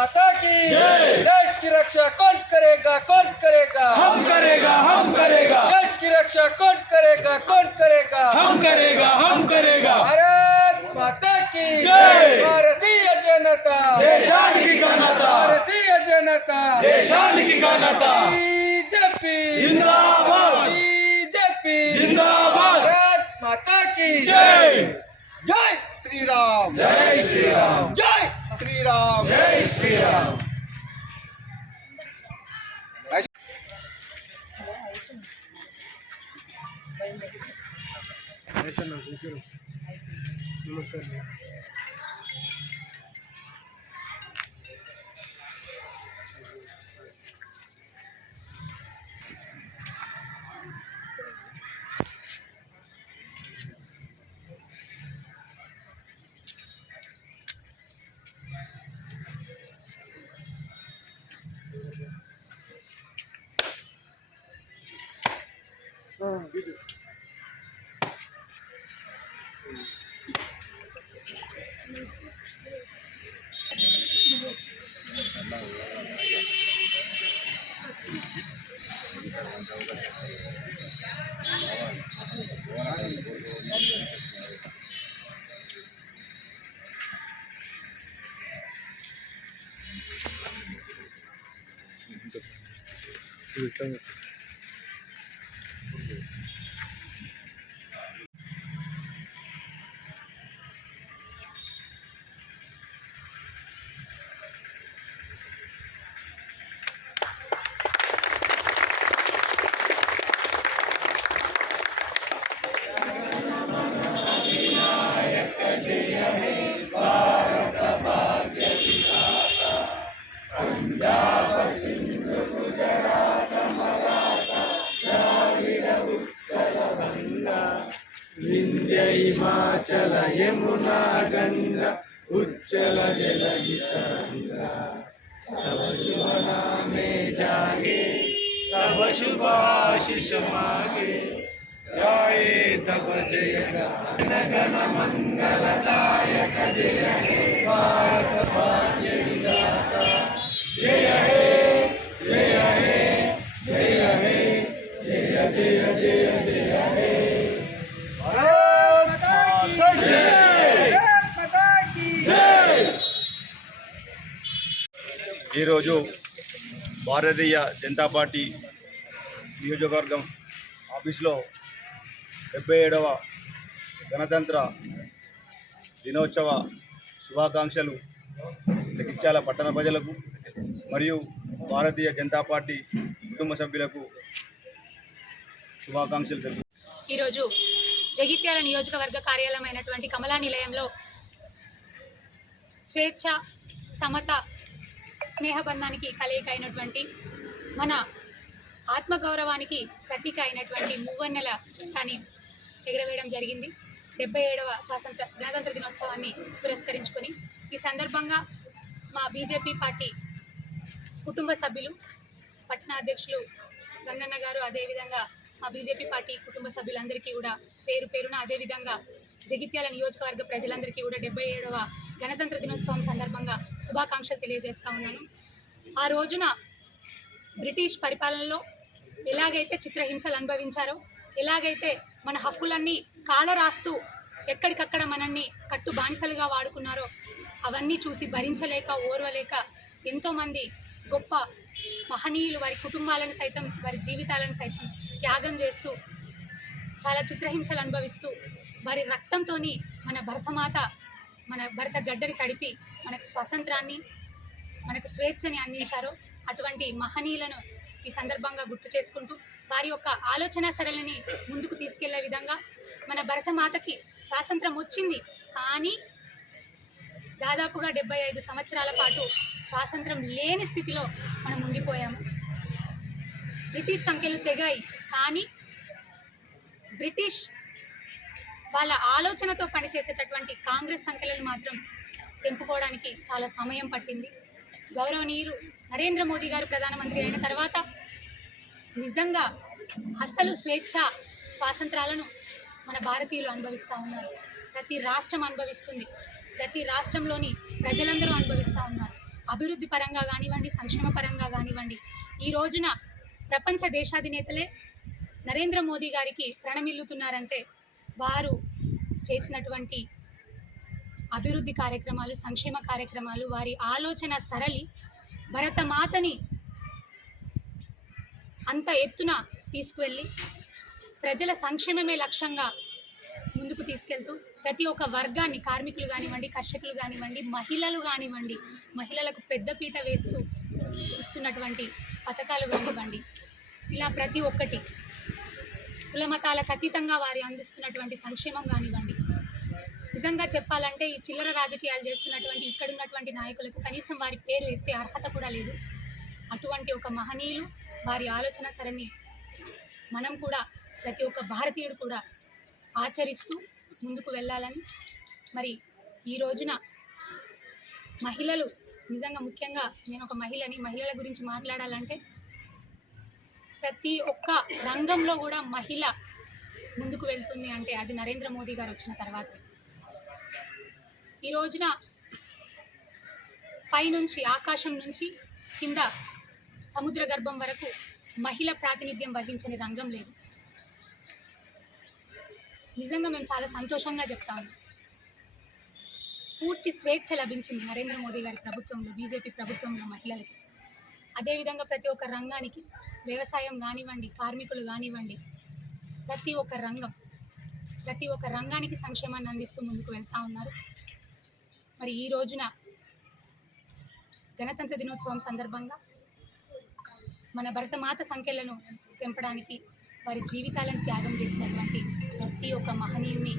माता की देश की रक्षा कौन करेगा, कौन करेगा? हम करेगा, हम करेगा। देश की रक्षा कौन करेगा, कौन करेगा? हम करेगा, हम करेगा। भारत माता की जय। भारतीय जनता देशाనికి ఘనత, भारतीय जनता देशाనికి ఘనత। बीजेपी जिंदाबाद, बीजेपी जिंदाबाद। भारत माता की जय जय श्री राम, जय श्री राम, जय श्री राम, जय श्री राम। विंध्य हिमाचल यमुना गंगा उच्चल जलहितंगा। तब शुभ नामे जागे, तब शुभ आशीष मागे। जाए तब जय गण गण मंगलदायक जय हे भारत भाग्य विधाता। जय हे जय हे जय हे जय जय जय जय हे। ఈరోజు భారతీయ జనతా పార్టీ నియోజకవర్గం ఆఫీసులో 77వ గణతంత్ర దినోత్సవ శుభాకాంక్షలు జగిత్యాల పట్టణ ప్రజలకు మరియు భారతీయ జనతా పార్టీ కుటుంబ సభ్యులకు శుభాకాంక్షలు తెలుపు. ఈరోజు జగిత్యాల నియోజకవర్గ కార్యాలయమైనటువంటి కమలా నిలయంలో స్వేచ్ఛ, సమత, స్నేహబంధానికి కలయిక అయినటువంటి మన ఆత్మగౌరవానికి ప్రతీక అయినటువంటి మూవన్నెల చట్టాన్ని ఎగరవేయడం జరిగింది. 77వ గణతంత్ర దినోత్సవాన్ని పురస్కరించుకొని ఈ సందర్భంగా మా బీజేపీ పార్టీ కుటుంబ సభ్యులు, పట్టణ అధ్యక్షులు గంగన్న గారు, అదేవిధంగా మా బీజేపీ పార్టీ కుటుంబ సభ్యులందరికీ కూడా పేరు పేరున, అదేవిధంగా జగిత్యాల నియోజకవర్గ ప్రజలందరికీ కూడా 77వ గణతంత్ర దినోత్సవం సందర్భంగా శుభాకాంక్షలు తెలియజేస్తూ ఉన్నాను. ఆ రోజున బ్రిటిష్ పరిపాలనలో ఎలాగైతే చిత్రహింసలు అనుభవించారో, ఎలాగైతే మన హక్కులన్నీ కాలరాస్తూ ఎక్కడికక్కడ మనల్ని కట్టు బానిసలుగా వాడుకున్నారో అవన్నీ చూసి భరించలేక, ఓర్వలేక ఎంతోమంది గొప్ప మహనీయులు వారి కుటుంబాలను సైతం, వారి జీవితాలను సైతం త్యాగం చేస్తూ చాలా చిత్రహింసలు అనుభవిస్తూ వారి రక్తంతో మన భరతమాత, మన భరత గడ్డని తడిపి మనకు స్వాతంత్రాన్ని, మనకు స్వేచ్ఛని అందించారో అటువంటి మహనీయులను ఈ సందర్భంగా గుర్తు చేసుకుంటూ వారి యొక్క ఆలోచన సరళిని ముందుకు తీసుకెళ్లే విధంగా మన భరతమాతకి స్వాతంత్రం వచ్చింది, కానీ దాదాపుగా 75 సంవత్సరాల పాటు స్వాతంత్రం లేని స్థితిలో మనం ఉండిపోయాము. బ్రిటిష్ సంఖ్యలు తెగాయి, కానీ బ్రిటిష్ వాళ్ళ ఆలోచనతో పనిచేసేటటువంటి కాంగ్రెస్ సంఖ్యలను మాత్రం తెంపుకోవడానికి చాలా సమయం పట్టింది. గౌరవనీయులు నరేంద్ర మోదీ గారు ప్రధానమంత్రి అయిన తర్వాత నిజంగా అస్సలు స్వేచ్ఛ, స్వాతంత్రాలను మన భారతీయులు అనుభవిస్తూ ఉన్నారు. ప్రతి రాష్ట్రం అనుభవిస్తుంది, ప్రతి రాష్ట్రంలోని ప్రజలందరూ అనుభవిస్తూ ఉన్నారు. అభివృద్ధి పరంగా కానివ్వండి, సంక్షేమ పరంగా కానివ్వండి, ఈ రోజున ప్రపంచ దేశాధినేతలే నరేంద్ర మోదీ గారికి ప్రణమిల్లుతున్నారంటే వారు చేసినటువంటి అభివృద్ధి కార్యక్రమాలు, సంక్షేమ కార్యక్రమాలు, వారి ఆలోచన సరళి భరతమాతని అంత ఎత్తున తీసుకువెళ్ళి ప్రజల సంక్షేమమే లక్ష్యంగా ముందుకు తీసుకెళ్తూ ప్రతి ఒక్క వర్గాన్ని, కార్మికులు కానివ్వండి, కర్షకులు కానివ్వండి, మహిళలు కానివ్వండి, మహిళలకు పెద్దపీట వేస్తూ ఇస్తున్నటువంటి పథకాలు కానివ్వండి, ఇలా ప్రతి ఒక్కటి కుల మతాలకు అతీతంగా వారి అందిస్తున్నటువంటి సంక్షేమం కానివ్వండి. నిజంగా చెప్పాలంటే ఈ చిల్లర రాజకీయాలు చేస్తున్నటువంటి ఇక్కడున్నటువంటి నాయకులకు కనీసం వారి పేరు ఎత్తే అర్హత కూడా లేదు. అటువంటి ఒక మహనీయులు, వారి ఆలోచన సరళిని మనం కూడా, ప్రతి ఒక్క భారతీయుడు కూడా ఆచరిస్తూ ముందుకు వెళ్ళాలని, మరి ఈ రోజున మహిళలు నిజంగా, ముఖ్యంగా నేను ఒక మహిళని, మహిళల గురించి మాట్లాడాలంటే ప్రతి ఒక్క రంగంలో కూడా మహిళ ముందుకు వెళ్తుంది అంటే అది నరేంద్ర మోదీ గారు వచ్చిన తర్వాతే. ఈ రోజున పైనుంచి, ఆకాశం నుంచి కింద సముద్ర గర్భం వరకు మహిళ ప్రాతినిధ్యం వహించని రంగం లేదు. నిజంగా మేము చాలా సంతోషంగా చెప్తాము. పూర్తి స్వేచ్ఛ లభించింది నరేంద్ర మోదీ గారి ప్రభుత్వంలో, బీజేపీ ప్రభుత్వంలో మహిళలకి. అదేవిధంగా ప్రతి ఒక్క రంగానికి, వ్యవసాయం కానివ్వండి, కార్మికులు కానివ్వండి, ప్రతి ఒక్క రంగానికి సంక్షేమాన్ని అందిస్తూ ముందుకు వెళ్తూ ఉన్నారు. మరి ఈ రోజున గణతంత్ర దినోత్సవం సందర్భంగా మన భరతమాత సంఖ్యలను తెంపడానికి వారి జీవితాలను త్యాగం చేసినటువంటి ప్రతి ఒక్క మహనీయుని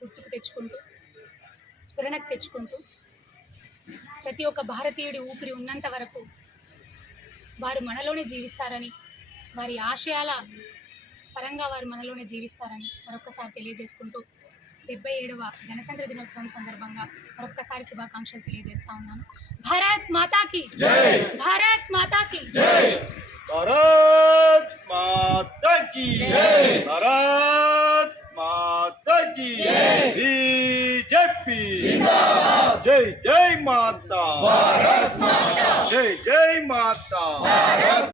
గుర్తుకు తెచ్చుకుంటూ, స్ఫురణకు తెచ్చుకుంటూ, ప్రతి ఒక్క భారతీయుడి ఊపిరి ఉన్నంత వరకు వారు మనలోనే జీవిస్తారని, వారి ఆశయాల పరంగా వారు మనలోనే జీవిస్తారని మరొక్కసారి తెలియజేసుకుంటూ 77వ గణతంత్ర దినోత్సవం సందర్భంగా మరొక్కసారి శుభాకాంక్షలు తెలియజేస్తా ఉన్నాను. భారత్ మాతాకి జై! భారత్ మాతాకి జై! భారత్ మాతాకి జై! భారత్ మాతాకి జై! బీజేపీ జిందాబాద్! జై జై మాతా! భారత్ మాతా! జై జై మాతా! భారత్